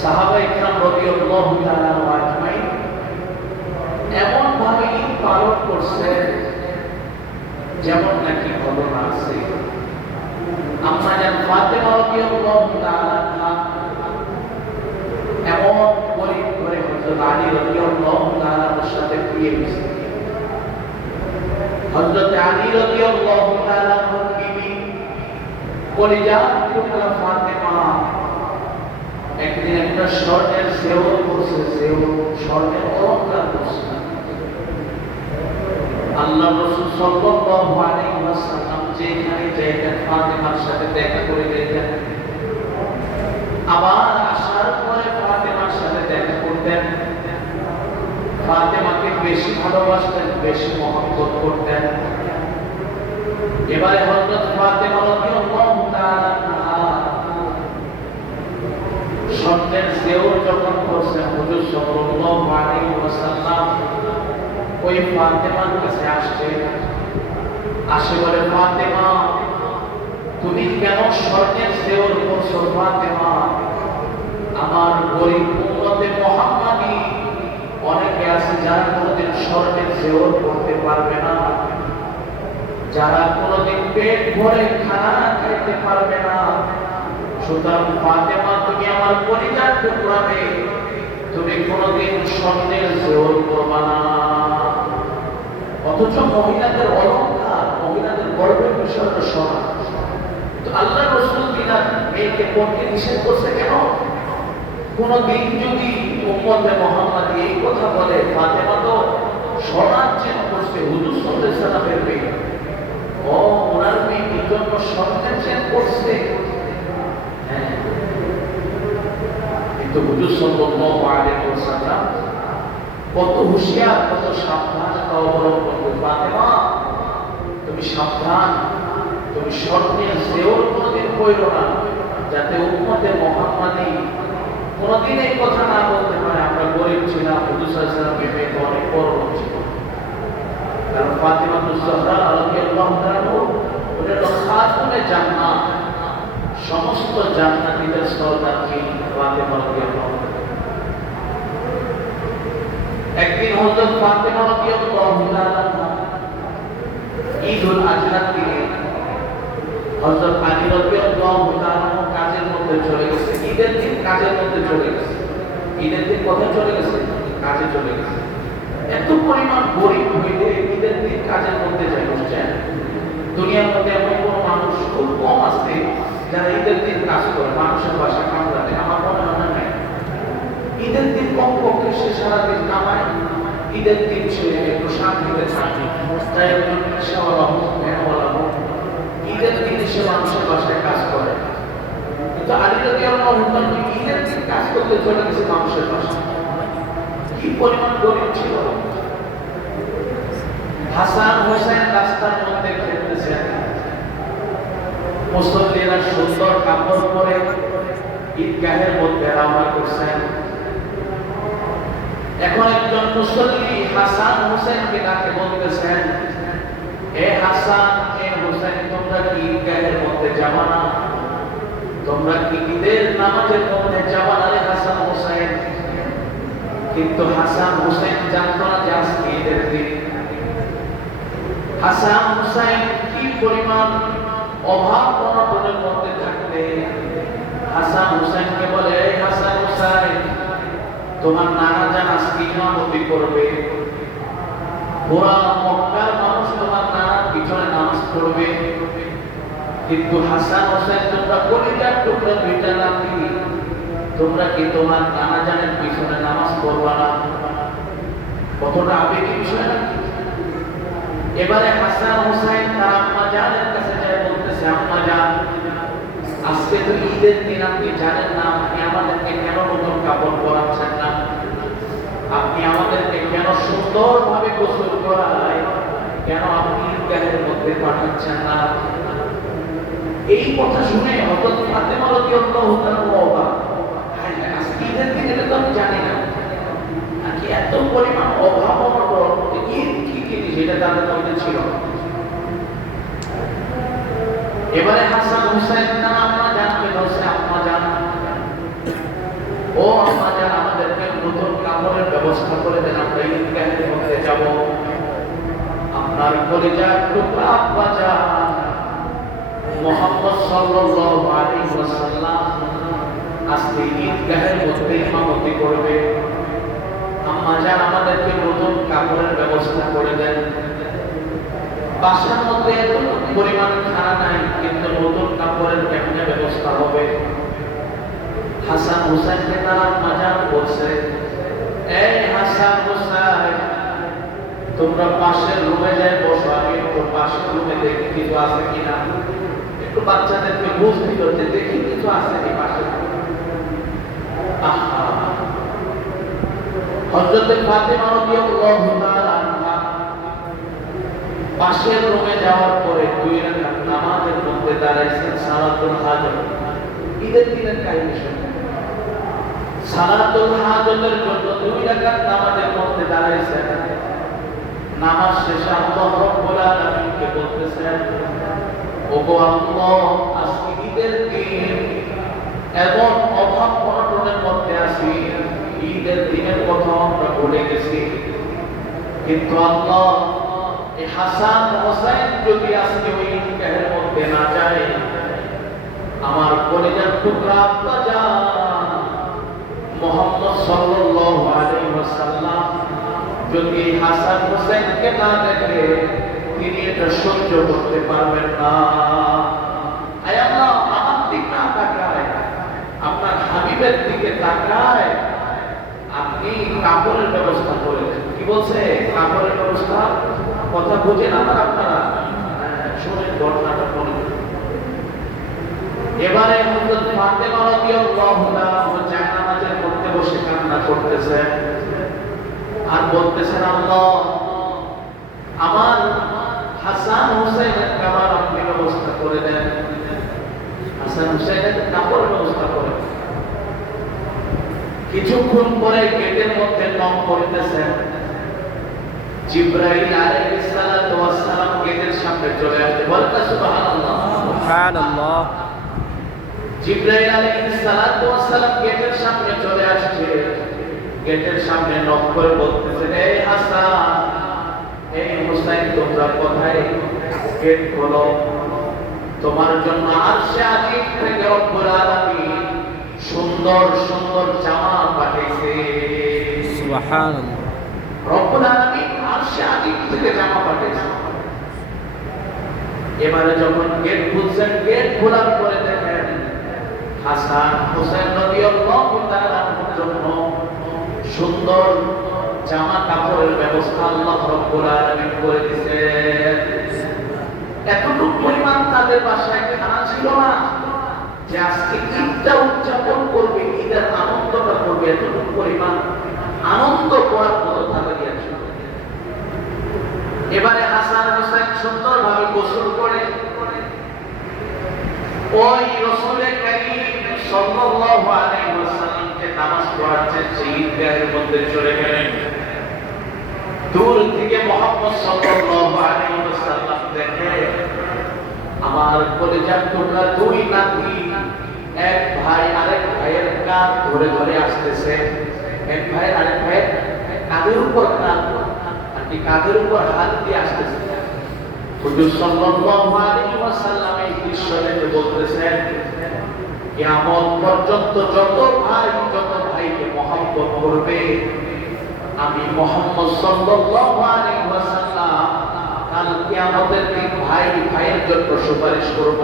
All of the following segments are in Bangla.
সাহাবায়ে কিরাম রাদিয়াল্লাহু তাআলা আজমাইন এমন ভাবে ঈদ পালন করছে যেমন নাকি ঘটনা আছে। আম্মা জান ফাতেমা রাদিয়াল্লাহু তাআলা এমন গরিব ঘরে হযরত আলী রাদিয়াল্লাহু তাআলার সাথে বিয়ে হয়েছে। হযরত আলী রাদিয়াল্লাহু তাআলার বিবি কলিজার টুকরা ফাতেমা একদিন একটা স্বর্ণের সেওর করছে, স্বর্ণের অলংকার করছে। আল্লাহ রাসূল সাল্লাল্লাহু আলাইহি ওয়াসাল্লাম যেখানে যাইতেন ফাতেমার সাথে দেখা করে যেতেন, আবার আসার পরে ফাতেমার সাথে দেখা করতেন। ফাতেমাকে বেশি ভালোবাসতেন, বেশি মহব্বত করতেন। এবারে হযরত ফাতেমা রাদিয়াল্লাহু তাআলা স্বর্ণের সেওর যখন করছেন, হুজুর সাল্লাল্লাহু আলাইহি ওয়াসাল্লাম ওই ফাতেমার কাছে আসে বলে, ফাতেমা তুমি কেন স্বর্ণের সেওর করছো? ফাতেমা, আমার গরিব উম্মতে মুহাম্মাদি অনেকে আছে যারা কোনোদিন স্বর্ণের সেওর করতে পারবে না, যারা কোনোদিন পেট ভরে খানা খাইতে পারবে না। সুতরাং ফাতেমা, তুমি আমার কলিজার টুকরা মেয়ে, তুমি কোনোদিন স্বর্ণের সেওর করবা না। অথচ মহিলাদের অলংকার, মহিলাদের গর্বের বিষয় হলো সোনা। তো আল্লাহ রাসূল তিনার মেয়েকে পড়তে নিষেধ করছে কেন? কোনদিন যদি উম্মতে মুহাম্মাদি এই কথা বলে, ফাতেমা তো সোনার চেন করছে, হুজুর সাল্লাল্লাহু আলাইহি ওয়াসাল্লামের মেয়ে, ও ওনার মেয়ে এই জন্য স্বর্ণের চেন করছে। কিন্তু হুজুর সাল্লাল্লাহু আলাইহি ওয়াসাল্লাম কত হুঁশিয়ার, কত সাবধানতা অবলম্বন করে, ফাতেমা তুমি সাবধান, তুমি স্বর্ণের সেওর কোনোদিন কইরো না, যাতে উম্মতে মুহাম্মাদি কোনোদিন এই কথা না বলতে পারে আমরা গরিব ছিলাম, হুজুর সাল্লাল্লাহু আলাইহি ওয়াসাল্লামের মেয়ে তো অনেক বড় ছিল। কারণ ফাতেমা তুজ-জহরা রাদিয়াল্লাহু তাআলা ওটা তো খাতুনে জান্নাত, সমস্ত জান্নাতীদের সরদারকে ফাতেমা রাদিয়াল্লাহু তাআলা। একদিন হযরত ফাতেমা রাদিয়াল্লাহু তাআলা ঈদুল আজহার দিনে হযরত আলী রাদিয়াল্লাহু তাআলা কাজের মধ্যে চলে গেছে। ঈদের দিন কাজের মধ্যে চলে গেছে। ঈদের দিন কোথায় চলে গেছে? কাজে চলে গেছে। এত পরিমাণ গরিব হইলে ঈদের দিন কাজের মধ্যে যায় বুঝছেন? দুনিয়ার মধ্যে এমন কোন মানুষ খুব কম আছে যারা ঈদের দিন কাজ করে, মানুষের বাসা কামড়াতে। আমার মনে হয় না ঈদের দিন কমপক্ষে সে সারাদিন কামায়, ঈদের দিন সে একটু শান্তিতে থাকে, তাই একজন রিকশাওয়ালা হোক, ভ্যানওয়ালা হোক, ঈদের দিনে সে মানুষের বাসায় কাজ করে। কিন্তু আলী রাদিয়াল্লাহু তাআলা ঈদের দিন কাজ করতে চলে গেছে মানুষের বাসায়। কি পরিমাণ গরিব ছিল! হাসান হোসেন রাস্তার মধ্যে খেলতেছেন, মুসল্লিরা সুন্দর কাপড় পরে ঈদগাহের মধ্যে রওনা করছেন। এখন একজন মুসল্লি হাসান হোসেনকে ডাকে বলতেছেন, এ হাসান, এ হোসেন, তোমরা কি ঈদগাহের মধ্যে যাবা না? তোমরা কি ঈদের নামাজের মধ্যে যাবা না? রে হাসান হোসেন। কিন্তু হাসান হোসেন জানতো না যে আজকে ঈদের দিন। হাসান হোসেন কি পরিমাণ অভাব অনটনের মধ্যে থাকবে। হাসান হোসেনকে বলে, এই হাসান হোসেন, তোমার নানা জান আজকে ইমামতি করবে, পুরা মক্কার মানুষ তোমার নানার পিছনে নামাজ পড়বে। কিন্তু হাসান হোসেন, তোমরা কলিজার টুকরা দুইটা নাতি, তোমরা কি তোমার নানা জানের পিছনে নামাজ পড়বা না? কতটা আবেগী বিষয় না? এবারে হাসান হোসেন তার আম্মা জানের কাছে যায়, বলতেছে, আম্মা জান, আজকে তো ঈদের দিন, আপনি জানেন না আপনি আমাদেরকে কেন নতুন কাপড় পরাচ্ছেন না? আপনি আমাদেরকে কেন সুন্দরভাবে গোসল করায়, কেন আপনি ঈদগাহের মধ্যে পাঠাচ্ছেন না? এই কথা শুনে হযরত ফাতেমা রাদিয়াল্লাহু তাআলা অবাক, আজকে ঈদের দিন, এটা তো আমি জানি না, নাকি এত পরিমাণ অভাব অনটন, ঈদ কি জিনিস এটা তাদের মধ্যে ছিল। এবারে হাসান হোসেন তার আম্মা জানকে বলছে, আম্মা জান, করে দেন, আমরা ঈদগাহের মধ্যে যাব। আপনার কলিজার টুকরা আব্বা জান মুহাম্মদ সাল্লাল্লাহু আলাইহি ওয়াসাল্লাম আজকে ঈদগাহের মধ্যে ইমামতি করবে। আম্মা জান আমাদেরকে নতুন কাপড়ের ব্যবস্থা করে দেন। বাসার মধ্যে এত পরিমাণ খানা নাই, কিন্তু নতুন কাপড়ের কেমনে ব্যবস্থা হবে? হাসান হুসাইনকে তার আম্মা জান বলছে, এই হাসান হুসাইন, তোমরা পাশের রুমে যাই বসো, আমি একটু পাশের রুমে দেখি কিছু আছে কিনা, একটু বাচ্চাদেরকে বুঝতে হচ্ছে, দেখি কিছু আছে কি পাশে। হযরত ফাতেমা রাদিয়াল্লাহু তাআলা আনহা পাশের রুমে যাওয়ার পরে 2 রাকাত নামাজের মধ্যে দাঁড়াইছেন সালাতুল হাজত। ঈদের দিনের কাহিনী শুনুন। সালাতুল হাজতের জন্য 2 রাকাত নামাজের মধ্যে দাঁড়াইছেন। নামাজ শেষে আল্লাহ রাব্বুল আলামিনকে বলতেছেন, ওগো আল্লাহ, আজকে ঈদের দিন, এমন অভাব অনটনের মধ্যে আছি, ঈদের দিনের কথা আমরা ভুলে গেছি, কিন্তু আল্লাহ এই হাসান হোসেন যদি আজকে ওই ঈদগাহের মধ্যে না যায়, আমার কলিজার টুকরা আব্বা জান মুহাম্মদ সাল্লাল্লাহু আলাইহি ওয়াসাল্লাম যদি হাসান হোসেনকে না দেখে তিনি এটা সহ্য করতে পারবেন না। আয় আল্লাহ, আমার দিকে না তাকায়, আপনার হাবিবের দিকে তাকায়, আপনি কাপড়ের ব্যবস্থা করে দেন। কি বলছে? কাপড়ের ব্যবস্থা। কথা বুঝেন আমার আপনারা? শুনেন ঘটনাটা বলে। এবারে হযরত ফাতেমা রাদিয়াল্লাহু তাআলা জায়নামাজের মধ্যে বসে কান্না করতেছেন আর বলতেছেন, আল্লাহ, আমার হাসান হুসাইনের কাপড় আপনি ব্যবস্থা করে দেন, হাসান হুসাইনের কাপড়ের ব্যবস্থা করে। কিছুক্ষণ পরে গেটের মধ্যে নক করতেছেন। জিবরাইল আলাইহিস সালাতু ওয়াস সালাম গেটের সামনে চলে আসে। বলতে সুবহানাল্লাহ, সুবহানাল্লাহ। জিবরাইল আলাইহিস সালাতু ওয়াস সালাম গেটের সামনে চলে আসছে। গেটের সামনে নক করে বলতেছেন, এই হাসান, এই হুসাইন, তোমরা কোথায়? গেট খোলো, তোমার জন্য আরশে আজিম থেকে রব্বুল আলামিন সুন্দর সুন্দর জামা পাঠিয়েছে। সুবহানাল্লাহ। রব্বুল আলামিন আরশে আজিম থেকে জামা পাঠিয়েছে। এবারে যখন গেট খুলছেন, গেট খোলার পরে দেখেন হাসান হোসেন রাদিয়াল্লাহু তাআলার জন্য সুন্দর জামা কাপড়ের ব্যবস্থা আল্লাহ রব্বুল আলামিন করে দিয়েছেন। এতটুকু পরিমাণ তাদের বাসায় খানা ছিল না যে আজকে ঈদটা উদযাপন করবে, ঈদের আনন্দটা করবে, এতটুকু পরিমাণ আনন্দ করার মতো তাদের আছে। এবারে হাসান হোসেন সুন্দরভাবে গোসল করে ওই রাসূল কারীম সাল্লাল্লাহু আলাইহি ওয়াসাল্লামকে নামাজ পড়াচ্ছেন, সেই ঈদগাহের মধ্যে চলে গেলেন। দূর থেকে মুহাম্মদ সাল্লাল্লাহু আলাইহি ওয়াসাল্লাম দেখে আমার কলিজার টুকরা 2 নাতি, এক ভাই আরেক ভাইয়ের কাঁধ ধরে ধরে আসতেছে। এক ভাই আরেক ভাই কাঁধের উপর কাঁধ, আর কি কাঁধের উপর হাত দিয়ে আসতেছে। হুজুর সাল্লাল্লাহু আলাইহি ওয়াসাল্লাম এই দৃশ্য দেখে বলতেছেন, কিয়ামত পর্যন্ত যত ভাইকে মহব্বত করবে, আমি মুহাম্মদ সাল্লাল্লাহু আলাইহি ওয়াসাল্লাম কাল কিয়ামতের দিন ভাই ভাইয়ের জন্য সুপারিশ করব।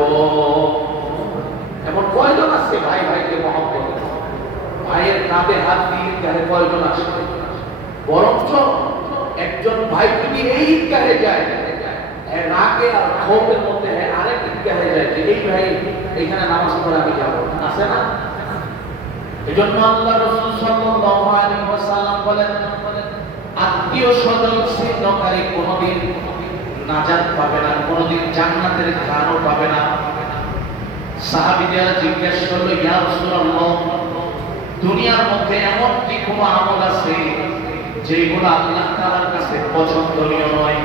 এমন কয়জন আছে ভাই ভাইকে মহব্বত, ভাইয়ের কাঁধে হাত দিয়ে কারে কয়জন আসবে? বরঞ্চ একজন ভাই যদি এই ঈদগাহে যায়, রাগে আর ক্ষোভের মধ্যে আরেক ঈদগাহে যায় যে এই ভাই এখানে নামাজ পড়ে আমি যাবো, আছে না? এজন্য আল্লাহ রাসূল সাল্লাল্লাহু আলাইহি ওয়াসাল্লাম বলেন, আত্মীয় স্বজন ছিন্নকারী কোনদিন নাজাত পাবে না, কোনদিন জান্নাতের ঘ্রাণও পাবে না। সাহাবীরা জিজ্ঞেস করলো, ইয়া রাসূলুল্লাহ, দুনিয়ার মধ্যে এমন কি কোনো আমল আছে যেগুলো আল্লাহ তাআলার কাছে পছন্দনীয় নয়?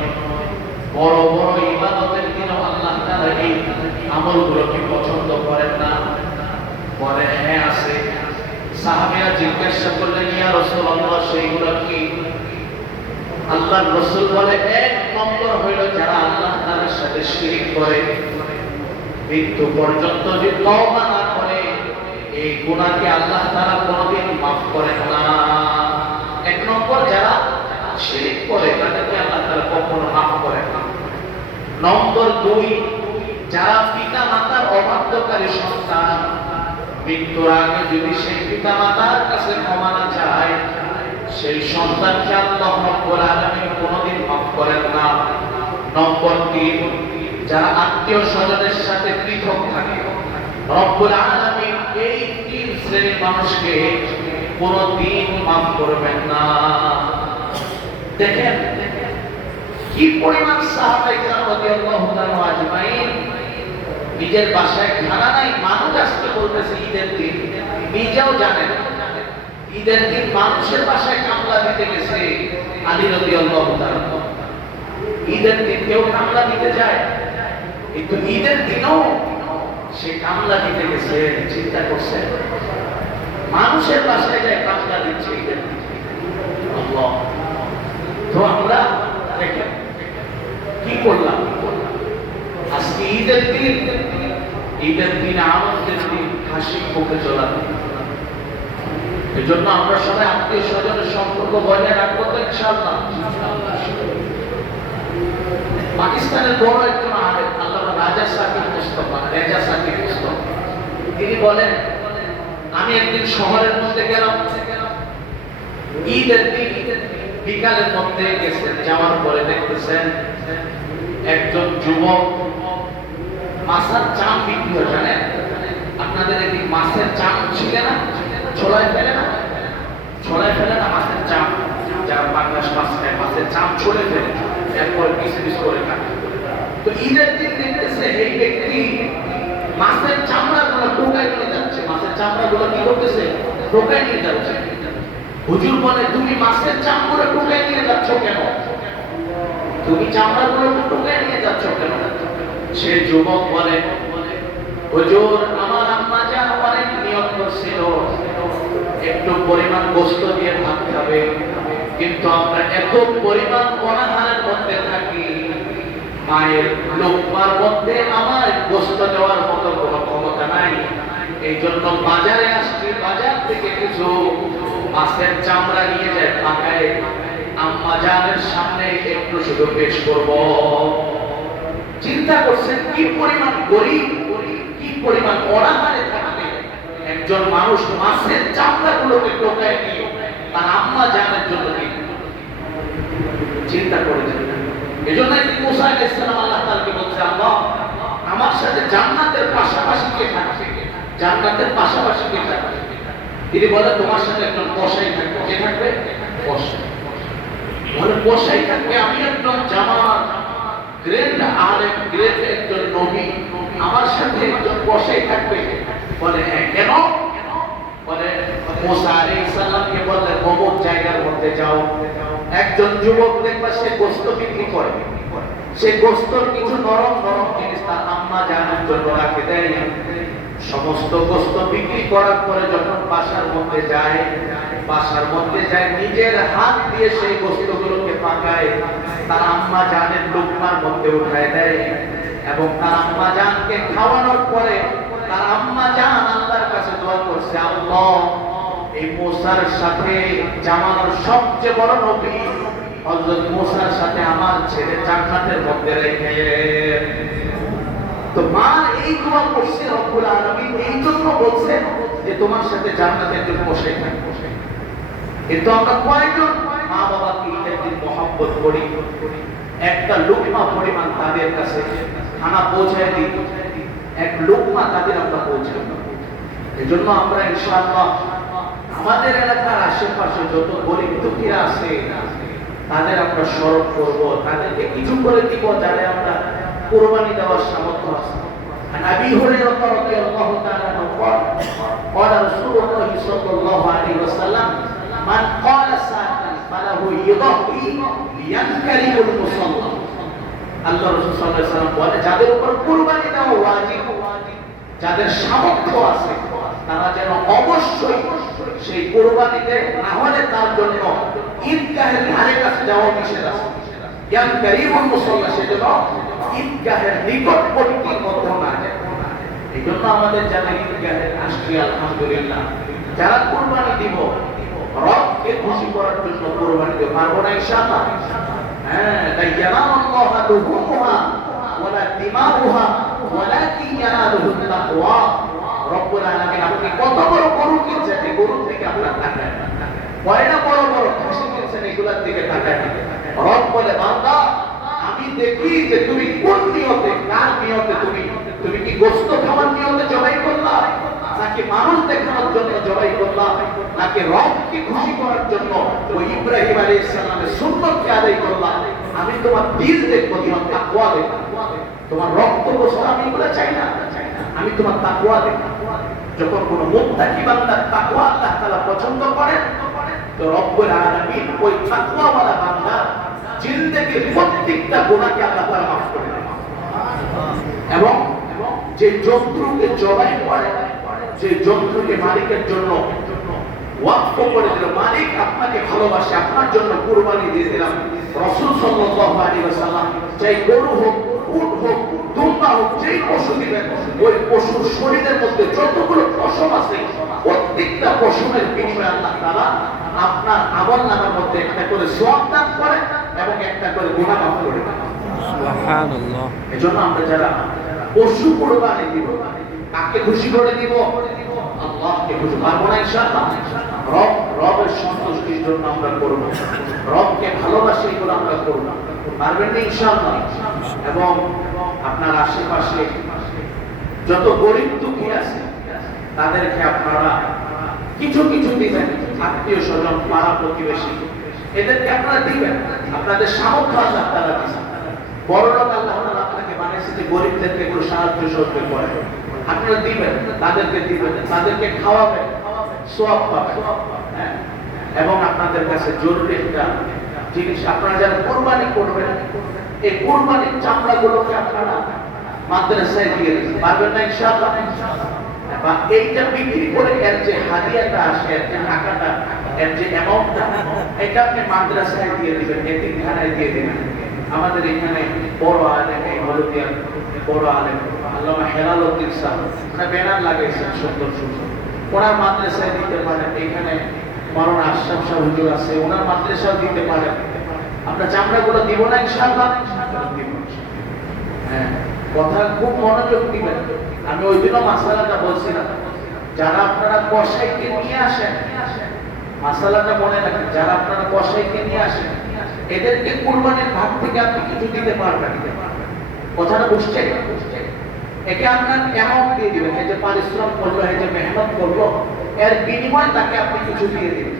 বড় বড় ইবাদতের দিনও আল্লাহ তাআলা এই আমলগুলো কি পছন্দ করেন না? বলে, হ্যাঁ আছে। সাহাবীরা জিজ্ঞাসা করলেন, ইয়া রাসূলুল্লাহ, সেইগুলো কি? আল্লাহর রাসূল বলে এক নম্বর হইল যারা আল্লাহ তাআলার সাথে শিরক করে, মৃত্যু পর্যন্ত যদি তওবা না করে এই গুনাহকে আল্লাহ তাআলা কোনদিন মাফ করেন না। এক নম্বর যারা শিরক করে তাদেরকে আল্লাহ তাআলা কখনো মাফ করেন না। নম্বর 2, যারা পিতা মাতার অবাধ্যকারী সন্তান, মৃত্যুর আগে যদি সেই পিতা মাতার কাছে ক্ষমা না চায় সেই সন্তানকে আল্লাহ রাব্বুল আলামিন কোনদিন মাফ করেন না। নম্বর 3, যারা আত্মীয় স্বজনের সাথে পৃথক থাকে, রব্বুল আলামিন এই 3 শ্রেণীর মানুষকে কোনদিন মাফ করবেন না। দেখেন কি পরিমাণ সাহাবায়ে কেরাম রাদিয়াল্লাহু তাআলা আজমাইন, নিজের বাসায় খানা নাই, মানুষ আজকে বলতেছে ঈদের দিন, নিজেও জানেন ঈদের দিন মানুষের বাসায় কামলা দিতে গেছে আলী রাদিয়াল্লাহু তাআলা। ঈদের দিন কেউ কামলা দিতে যায়, কিন্তু ঈদের দিনও সে কামলা দিতে গেছে। চিন্তা করছেন, মানুষের বাসায় যায় কামলা দিচ্ছে ঈদের দিন। আল্লাহ, তো আমরা দেখেন কি করলাম। আজকে ঈদের দিন, ঈদের দিন আনন্দের দিন, হাসি মুখে চলা। এজন্য আমরা সবাই আত্মীয় স্বজনের সম্পর্ক বজায় রাখবো তো ইনশাআল্লাহ। পাকিস্তানের বড় একজন আলেম আল্লামা রেজা সাকিব মুস্তফা, তিনি বলেন, আমি একদিন শহরের মধ্যে গেলাম, ঈদের দিন বিকালের মধ্যে গেছেন, যাওয়ার পরে দেখতেছেন একজন যুবক মাছের চাম বিক্রি হয়। জানেন আপনাদের এদিকে মাছের চাম ছিল না, ছোলায় ফেলে না, ছোলায় ফেলে না মাছের চাম, যারা বাংলাদেশ মাছ খায় মাছের চাম ছড়ে ফেলে, এরপর পিস পিস করে খায়। তো ঈদের দিন দেখতেছে এই ব্যক্তি মাছের চামড়া গুলো টোকায় নিয়ে যাচ্ছে, মাছের চামড়া গুলো কি করতেছে, টোকায় নিয়ে যাচ্ছে। হুজুর বলে, তুমি মাছের চামড়া টোকায় নিয়ে যাচ্ছ কেন? তুমি চামড়া গুলো টোকায় নিয়ে যাচ্ছ কেন? সে যুবক বলে, হুজুর আমার আম্মা জান অনেক নিয়ম করছিল একটু পরিমাণ গোশত দিয়ে ভাত খাবে, কিন্তু আমরা এত পরিমাণ অনাহারের মধ্যে থাকি, মায়ের লোকমার মধ্যে আমার গোশত দেওয়ার মতো কোনো ক্ষমতা নাই। এই জন্য বাজারে আসছি, বাজার থেকে কিছু মাছের চামড়া নিয়ে যায় ঢাকায়, আম্মা জানের সামনে একটু শুধু পেশ করব। চিন্তা করছেন কি পরিমাণ গরিব, কি পরিমাণ অনাহারে থাকবে একজন মানুষ মাছের চামড়া গুলোকে টোকায় নিয়ে তার আম্মা জানের জন্য চিন্তা করেছেন। এজন্য মুসা আলাইহিস সালাম আল্লাহ তাআলাকে বলছে, আল্লাহ আমার সাথে জান্নাতের পাশাপাশি কে থাকবে, জান্নাতের পাশাপাশি কে থাকবে? তিনি বলে, তোমার সাথে একজন কসাই থাকবে। কে থাকবে? কসাই। বলে কসাই থাকবে, আমি একজন জামাত গ্রেট আলেম, গ্রেট একজন নবী, আমার সাথে একজন কসাই থাকবে। বলে হ্যাঁ, কেন? বলে মুসা আলাইহিস সালামকে বললেন, অমুক জায়গার মধ্যে যাও, একজন যুবক দেখবা সে গোশত বিক্রি করে, সে গোশতর কিছু নরম নরম জিনিস তার আম্মা জানার জন্য রাখে দেয়। সমস্ত গোশত বিক্রি করার পরে যখন বাসার মধ্যে যায়, নিজের হাত দিয়ে সেই গোশতগুলোকে পাকায়, তার আম্মা জানের লোকমার মধ্যে উঠায় দেয়, এবং তার আম্মা জানকে খাওয়ানোর পরে তার আম্মা জান আল্লাহর কাছে দোয়া করছে, আল্লাহ এই মুসার সাথে জামানোর সবচেয়ে বড় নবী হযরত মুসার সাথে আমার ছেলে জান্নাতের মধ্যে রেখে। তো মা এই দোয়া করছে, রব্বুল আলামিন এই জন্য বলছেন যে তোমার সাথে জান্নাতে একজন কসাই থাকবে। কিন্তু আমরা কয়েকজন মা বাবাকে ঈদের দিন মহব্বত করি, একটা লোকমা পরিমাণ তাদের কাছে খানা পৌঁছায় দিই, এক লোকমা তাদের আমরা পৌঁছাই। এজন্য আমরা ইনশাআল্লাহ আমাদের এলাকার আশেপাশে যত গরিব দুঃখীরা আছে তাদের আমরা স্মরণ করব, তাদেরকে কিছু করে দিব যারা আমরা কুরবানি দেওয়ার সামর্থ্য আছে। নবী হুরায়রা রাদিয়াল্লাহু তাআলা قال قال رسول الله صلى الله عليه وسلم من قال ساعة فله يضحي ينكرم المصلى। আল্লাহ রাসূল সাল্লাল্লাহু আলাইহি ওয়াসাল্লাম বলে, যাদের উপর কুরবানি দেওয়া ওয়াজিব, যাদের সামর্থ্য আছে তারা যেন অবশ্যই সেই কোরবানিতে না হলে তার জন্য ঈদগাহের ধারে কাছে যাওয়া নিষেধ আছে। জ্ঞান কারিমুল মুসাল্লা সেজন্য ঈদগাহের নিকটবর্তী মধ্যে না যায়। এই জন্য আমাদের যারা ঈদগাহে আসছি আলহামদুলিল্লাহ, যারা কোরবানি দিব রবকে খুশি করার জন্য কোরবানি দিতে পারবো না ইনশাআল্লাহ। হ্যাঁ, তাই ইয়ানাল্লাহু লুহুমুহা ওয়ালা দিমাউহা ওয়ালাকিন ইয়ানালুহু তাকওয়া। রব্বুল আলামিন আপনি কত বড় গরু কিনছেন, এই গরু থেকে আপনার তাকায় না। কয়টা বড় বড় খাসি কিনছেন, এগুলোর দিকে তাকায় না। রব বলে বান্দা আমি দেখি যে তুমি কোন নিয়তে, কার নিয়তে তুমি কি গোশত খাওয়ার নিয়তে জবাই করলা, নাকি মানুষ দেখানোর জন্য জবাই করলা, নাকি রবকে খুশি করার জন্য ওই ইব্রাহিম আলাইহিস সালামের সুন্নতকে আদায় করলা। আমি তোমার দিল দেখবো, তোমার তাকওয়া দেখবো। তোমার রক্ত গোশত আমি এগুলো চাই না, আমি তোমার তাকওয়া দেখবো। যখন কোন মুত্তাকি বান্দার তাকওয়া আল্লাহ তাআলা পছন্দ করেন, তো রব্বুল আলামিন ওই তাকওয়াওয়ালা বান্দার জিন্দেগীর প্রত্যেকটা গুনাহকে আল্লাহ তাআলা মাফ করে দেন। এবং যে জন্তুকে জবাই করে, যে জন্তুকে মালিকের জন্য ওয়াকফ করে দিল, মালিক আপনাকে ভালোবাসে, আপনার জন্য কুরবানি দিয়ে দিলাম। রাসূল সাল্লাল্লাহু আলাইহি ওয়াসাল্লাম চাই গরু হোক, উট হোক, দুম্বা হোক, যেই পশু দিবেন, ওই পশুর শরীরের মধ্যে যতগুলো পশম আছে প্রত্যেকটা পশমের বিনিময়ে আল্লাহ তাআলা আপনার আমলনামার মধ্যে একটা করে সওয়াব দান করেন এবং একটা করে গুনাহ মাফ করে দেন। সুবহানাল্লাহ। এজন্য আমরা যারা পশু কুরবানি দিব, কাকে খুশি করে দিব? আল্লাহকে খুশি করব না ইনশাআল্লাহ। রবের সন্তুষ্টির জন্য আমরা করব, রবকে ভালোবাসি এগুলো আমরা করব, পারবেন না ইনশাআল্লাহ। এবং আপনার আশেপাশে যত গরিব দুঃখী আছে তাদেরকে আপনারা কিছু কিছু দিবেন, আত্মীয় স্বজন, পাড়া প্রতিবেশী, এদেরকে আপনারা দিবেন। আপনাদের সামর্থ্য আল্লাহ তাআলা দিয়েছেন, বড়রা আল্লাহ তাআলা আপনাকে বানিয়েছে যে গরিবদেরকে একটু সাহায্য সহযোগিতা করে। আপনারা দিবেন, তাদেরকে দিবেন, তাদেরকে খাওয়াবেন, সওয়াব পাবেন। এবং আপনাদের কাছে জরুরি একটা জিনিস, আপনারা যারা কুরবানি করবেন, এই কুরবানির চামড়াগুলোকে আপনারা মাদ্রাসায় দিয়ে দিবেন, পারবেন না ইনশাআল্লাহ। বা এইটা বিক্রি করে এর যে হাদিয়াটা আসে, এর যে টাকাটা, এর যে অ্যামাউন্টটা, এটা আপনি মাদ্রাসায় দিয়ে দিবেন, এতিমখানায় দিয়ে দিবেন। আমাদের এখানে বড় আলেম, এই হলদিয়ার বড় আলেম আল্লামা হেলালউদ্দিন সাহেব, ওরা ব্যানার লাগাইছেন সুন্দর সুন্দর, ওনার মাদ্রাসায় দিতে পারেন। এখানে মাওলানা আশরাফ সাহেব হুজুর আছে, ওনার মাদ্রাসাও দিতে পারেন। আমরা চামড়াগুলো দিব না ইনশাআল্লাহ? হ্যাঁ, কথা খুব মনোযোগ দিবেন। আমি ওই দিনও মাসালাটা বলছিলাম, যারা আপনারা কসাইকে নিয়ে আসেন, মাসালাটা মনে রাখেন, যারা আপনারা কসাইকে নিয়ে আসেন এদেরকে কুরবানির ভাগ থেকে আপনি কিছু দিতে পারবেন। কথাটা বুঝছেন? একে আপনার অ্যামাউন্ট দিয়ে দিবেন, এই যে পরিশ্রম করলো, এই যে মেহনত করলো, এর বিনিময়ে তাকে আপনি কিছু দিয়ে দিবেন।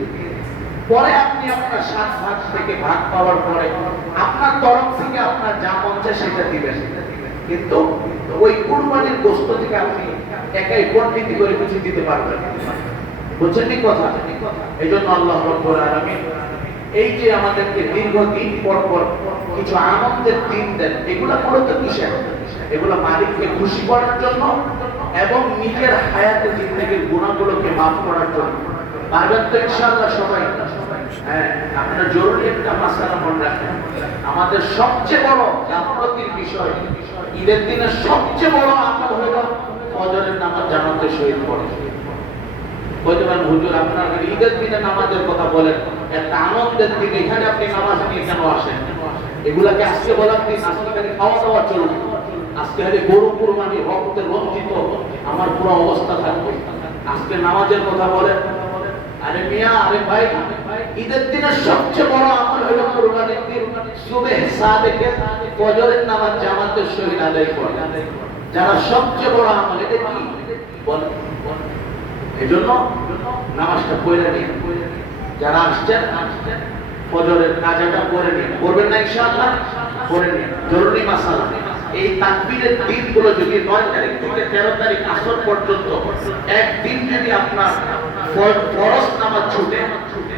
পরে আপনি আপনার 7 ভাগ থেকে ভাগ পাওয়ার পরে আপনার তরফ থেকে আপনার যা মন চায় সেটা দিবেন। কিন্তু ওই কুরবানির গোশত থেকে আপনি একাই পণ্ডিতি করে কিছু দিতে পারবেন। বুঝছেন কি কথা? এইজন্য আল্লাহ রাব্বুল আলামিন এই যে আমাদেরকে দীর্ঘদিন পর পর কিছু আনন্দের দিন দেন, এগুলা মূলত কিসের? এগুলা মালিককে খুশি করার জন্য এবং নিজের হায়াতে জিন্দেগীর গুনাহগুলোকে মাফ করার জন্য। পারবেন তো ইনশাআল্লাহ সবাই? হ্যাঁ, আপনারা জরুরি একটা মাসআলা মনে রাখেন, আমাদের সবচেয়ে বড় গাফলতির বিষয়, ঈদের দিনে সবচেয়ে বড় আমল হলো ফজরের নামাজ জামাতের সহিত পড়া। বলতে পারেন হুজুর আপনার ঈদের দিনে নামাজের কথা বলেন, একটা আনন্দের দিন, এখানে আপনি নামাজ নিয়ে কেন আসেন? এগুলাকে আজকে বলার দিন, আজকে খাওয়া দাওয়া চলবে, আজকে হলে গরু কুরবানি রক্তে রঞ্জিত আমার পুরো অবস্থা থাকবে, আজকে নামাজের কথা বলেন। আরে মিয়া, আরে ভাই, ঈদের দিনের সবচেয়ে বড় আমল হলো কুরবানির দিন সুবহে সাদেকে ফজরের নামাজ জামাতের সহিত আদায় করা। যারা সবচেয়ে বড় আমল, এটা কি বলেন? এজন্য নামাজটা পড়ে নিন, যারা আসছেন ফজরের কাজাটা পড়ে নিন, করবেন না ইনশাআল্লাহ? পড়ে নিন। জরুরি মাসালা, এই তাকবীরের দিনগুলো যদি 9 তারিখ থেকে 13 তারিখ আসর পর্যন্ত একদিন যদি আপনার ফরজ নামাজ ছুটে,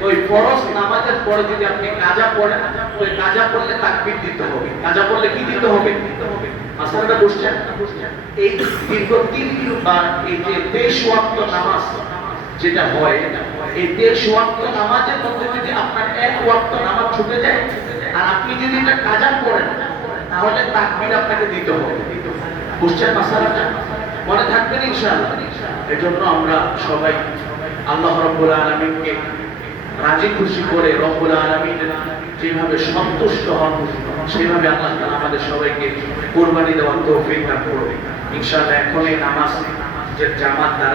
ওই ফরজ নামাজের পরে যদি আপনি কাজা পড়েন, ওই কাজা পড়লে তাকবীর দিতে হবে। কাজা পড়লে কি দিতে হবে? মাসালাটা বুঝছেন? এই দীর্ঘ 3 বা এই যে 23 ওয়াক্ত নামাজ যেটা হয়, এই 23 ওয়াক্ত নামাজের মধ্যে যদি আপনার 1 ওয়াক্ত নামাজ ছুটে যায় আর আপনি যদি এটা কাজা পড়েন, তাহলে তাকবীর আপনাকে দিতে হবে। বুঝছেন মাসালাটা? মনে থাকবেন ইনশাআল্লাহ। এজন্য আমরা সবাই আল্লাহ রাব্বুল আলামিনকে রাজি খুশি করে রব্বুল আলামিন যেভাবে সন্তুষ্ট হন সেভাবে আল্লাহ তাআলা আমাদের সবাইকে কুরবানি দেওয়ার তৌফিক দান করুন ইনশাআল্লাহ। এখন এই নামাজ যে জামাত